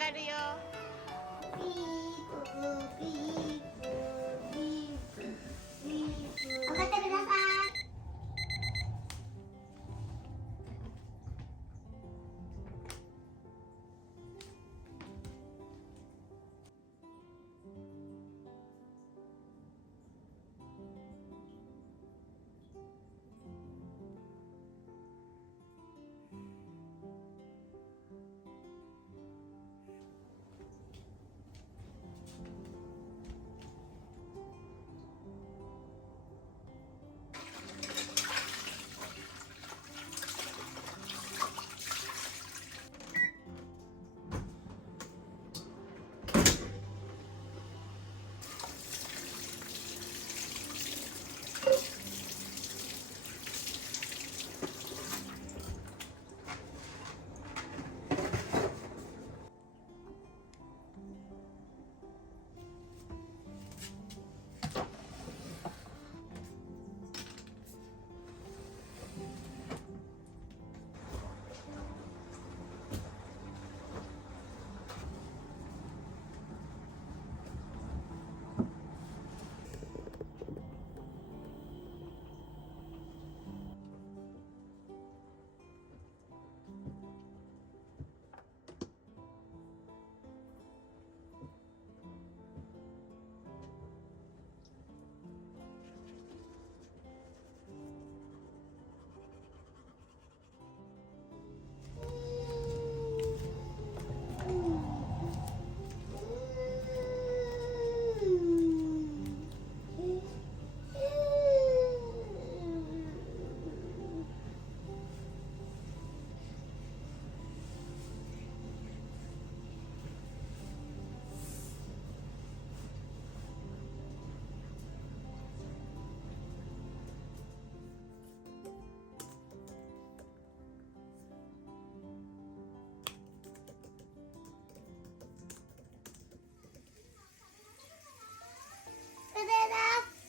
がるよ。ピープピープピープピープ。上がってください。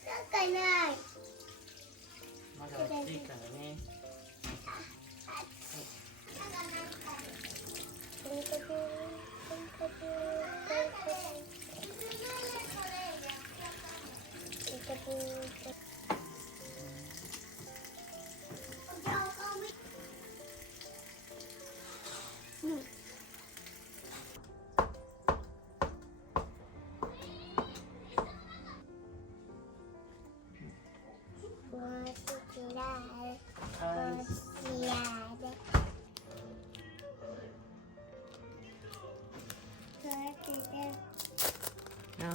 なんかいない。まだ暑いからね。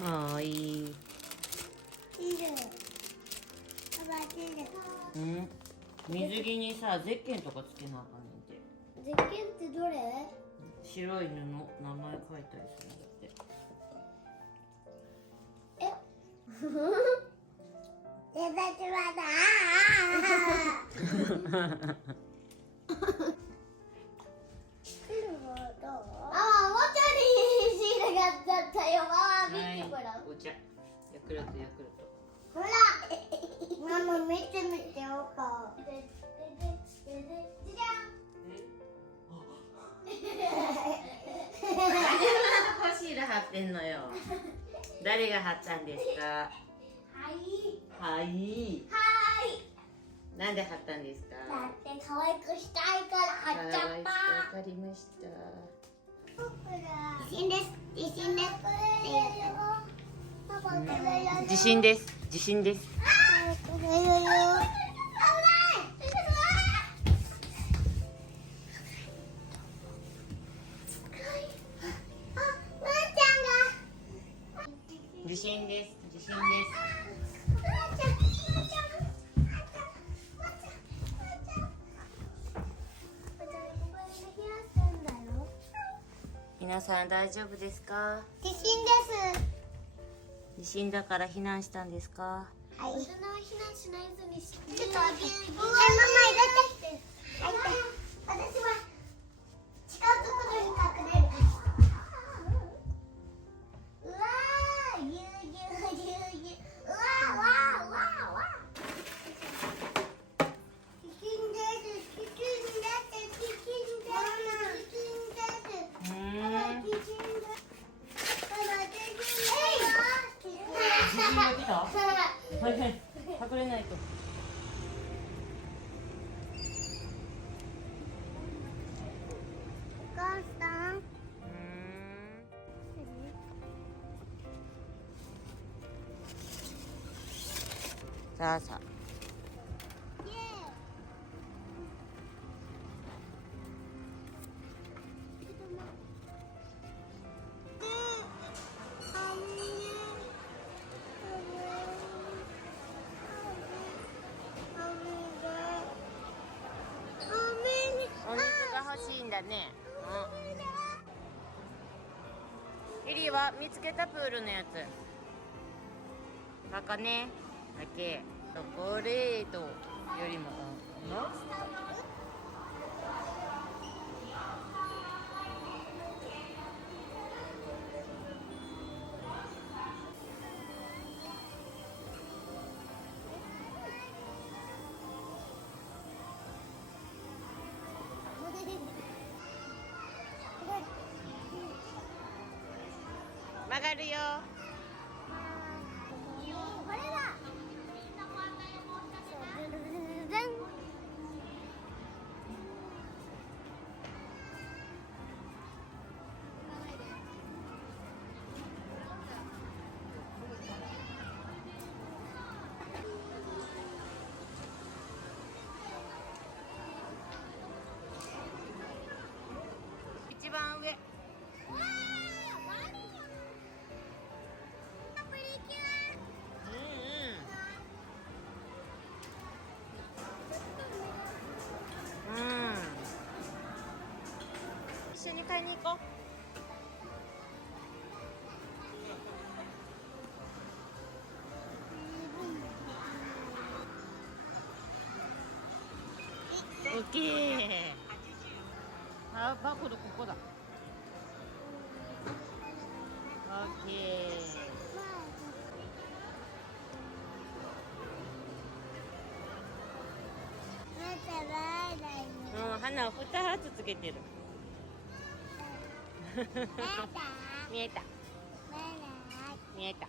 はい。うん。水着にさ、ゼッケンとかつけなあかんねんて。ゼッケンってどれ？白い布、名前書いたりするんだって。出たちまだ。あ、お茶にシールが当たったよ。あ、見てほら。お茶。ヤクルト、ヤクルト。ほら。ママ見てみてよか。じゃん。なんでシール貼ってんのよ。誰が貼ったんですか。はい。はい。はい。なんで貼ったんですか。だって可愛くしたいから貼っちゃった。わかりました。地震です。地震です。地震です。地震です。地震です。地震です。皆さん大丈夫ですか。地震です。地震だから避難したんですか。はい。避難しないずにして。ちょっと待って。ママ入れて。私は近いところに隠れる。うわー、ぎゅうぎゅうぎゅうぎゅう。うわーわーわーわー。地震です。地震です。地震です。地震です。地震です。来た。はいはい。隠れないと。お母さん。さあさあ。イエお水が欲しいんだね。エリーは見つけたプールのやつ。バカね。だけ。チョコレートよりも。曲がるよ。これだ。一番上。一緒に買いに行こう。オッケー。あ、バコドここだ。オッケー。花を2つつけてる。見えた。見えた。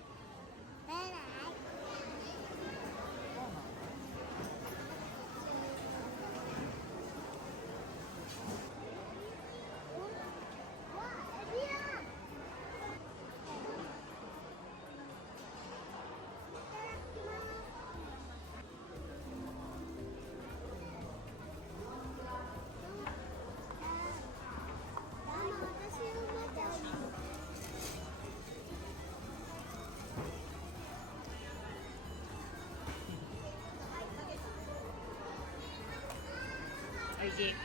おいしい。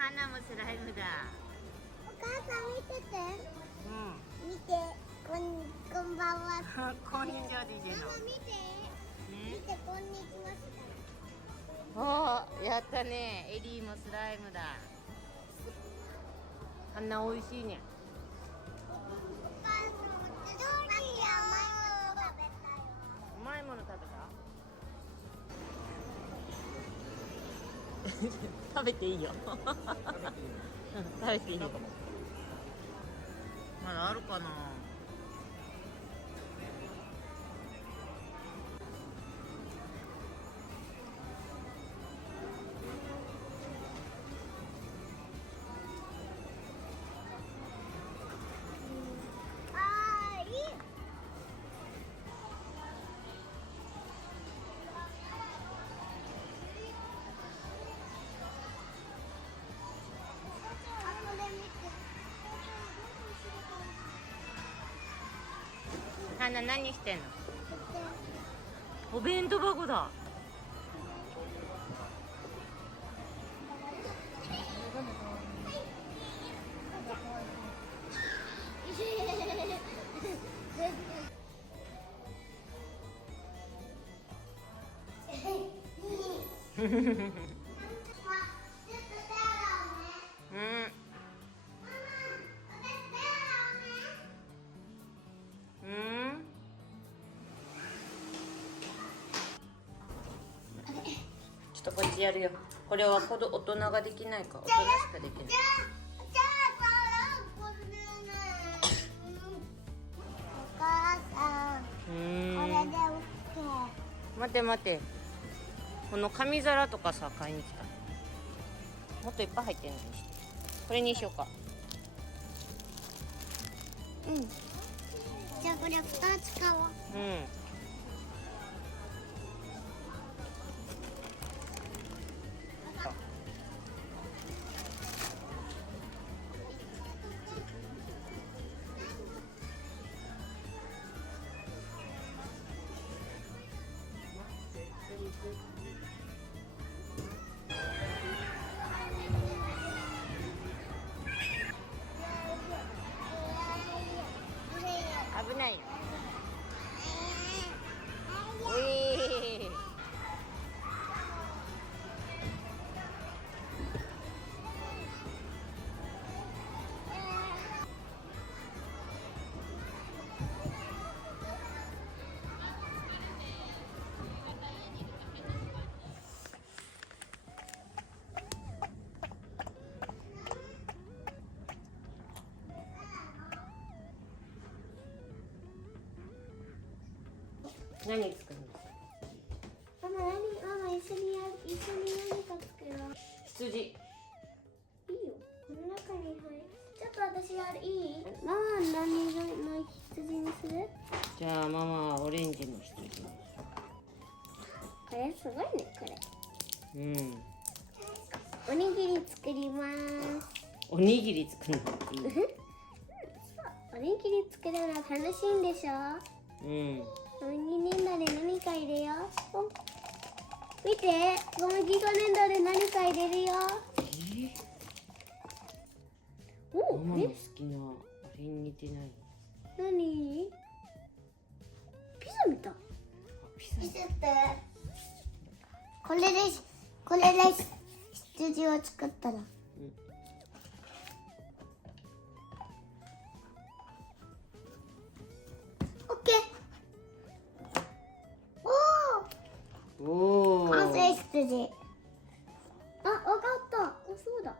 花もスライムだ。お母さん見てて。うん。見て。こんばんは。こんにちはでいいの。ママ見て。見てこんにちはした。おー、やったね。エリーもスライムだ。花美味しいね。お母さんもさっき甘いもの食べたよ。うまいもの食べた？食べていいよ。食べていいよ。まだあるかな。あーいい。花何してんの？お弁当箱だ。うん。ちょっとこっちやるよ。これは大人ができないか、大人しかできない。お母さん、これで OK。待て待て。この紙皿とかさ、買いに来た。もっといっぱい入ってるのにして。これにしようか。うん。じゃあこれ2つ買おう。うん。危ないよ。おい。何作るの？ママ一緒に何か作ろう。羊。いいよ。この中に入る。ちょっと私いい？ママ何色の羊にする？じゃあママはオレンジの羊にしよこれすごいねこれ。う。うん。おにぎり作ります。おにぎり作るのいい。そうおにぎり作るの楽しいんでしょ？うん。小麦粘土で何か入れよう。お見て、小麦粉粘土で何か入れるよ。おママの好きなあれに似てない？何？ピザみたい。ピザ。見せて。これです羊を作ったら。うん。オッケー。おお。完成羊。あ、わかった。お、そうだ。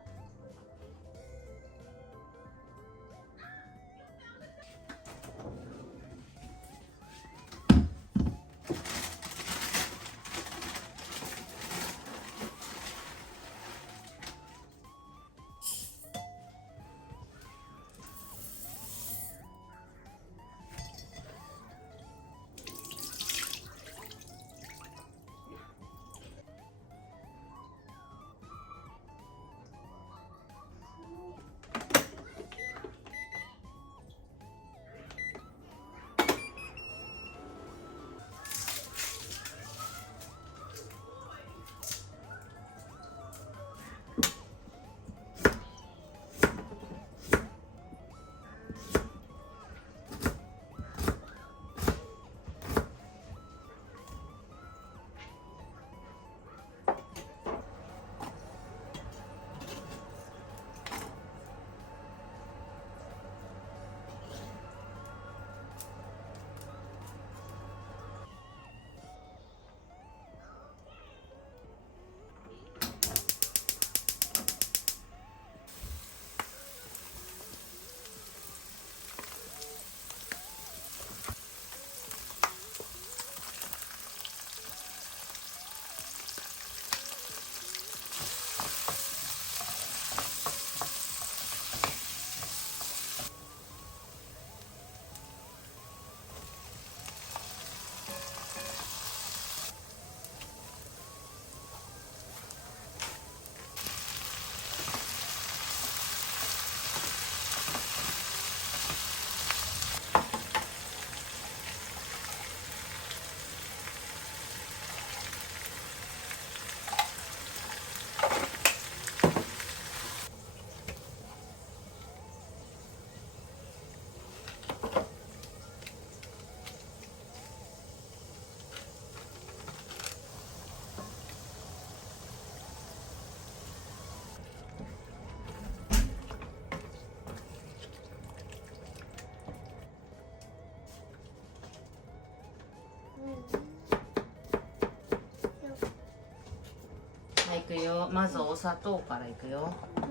まずお砂糖からいくよ。うん。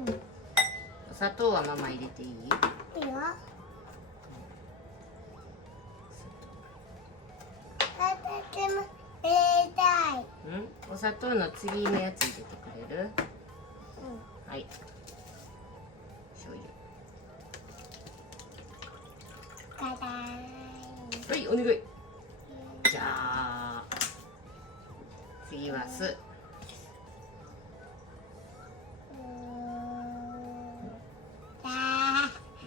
お砂糖はママ入れていい？いいよ。私も入れたい。お砂糖の次のやつ入れてくれる？はい。醤油。かだはい、お願い。じゃあ次は酢。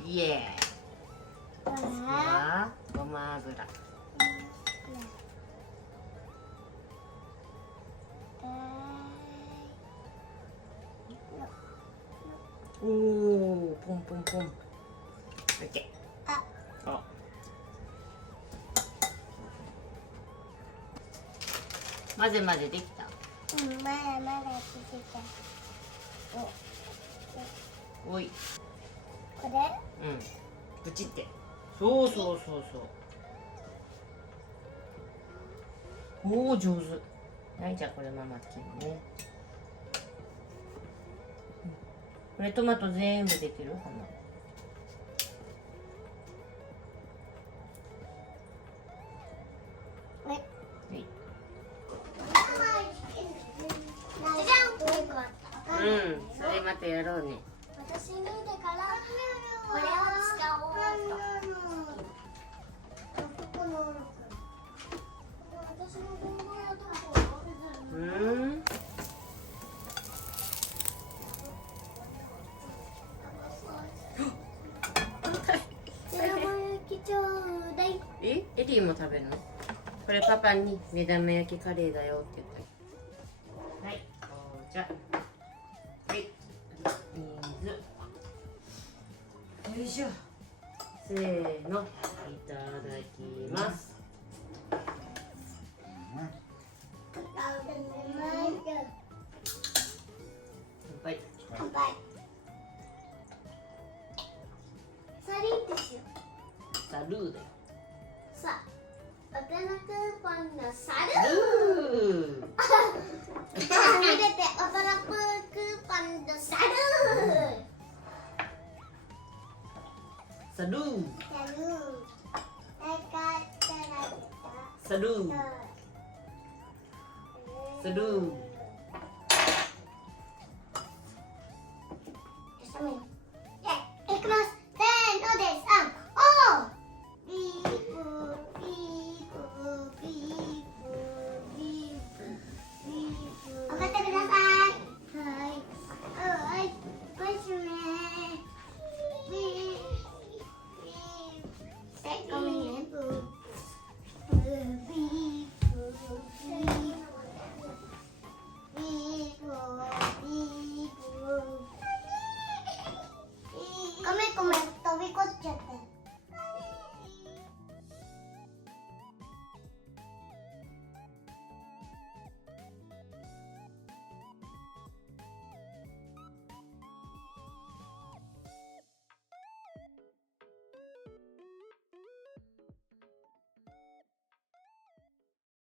イエーイ。次はごま油。おお、ポンポンポン。オッケー。あ。混ぜ混ぜできた。うん、まだまだ続いて。おい。これ？うん。プチって。そうそうそうそう。おお、上手。はい、じゃあこれママ切るね。これトマト全部できるかな。はい。うん、それまたやろうね。私脱いでからこれを使おう私のゴムはどこ？目玉焼きちょうだい。エリーも食べるの？これパパに目玉焼きカレーだよって言って。はい、じゃあ。はい、水。よいしょ。せーの、いただきます。乾杯。乾杯。サリンってしよう。サルーだよ。さあ、大人クーポンのサルー。入れて大人クーポンのサルー。サルー。サルー。サルー。サルー。いきます。せーのです。おー。ビーブビーブビーブビーブビーブ。おかけください。はい。はい。おしめ。ビービー。最高。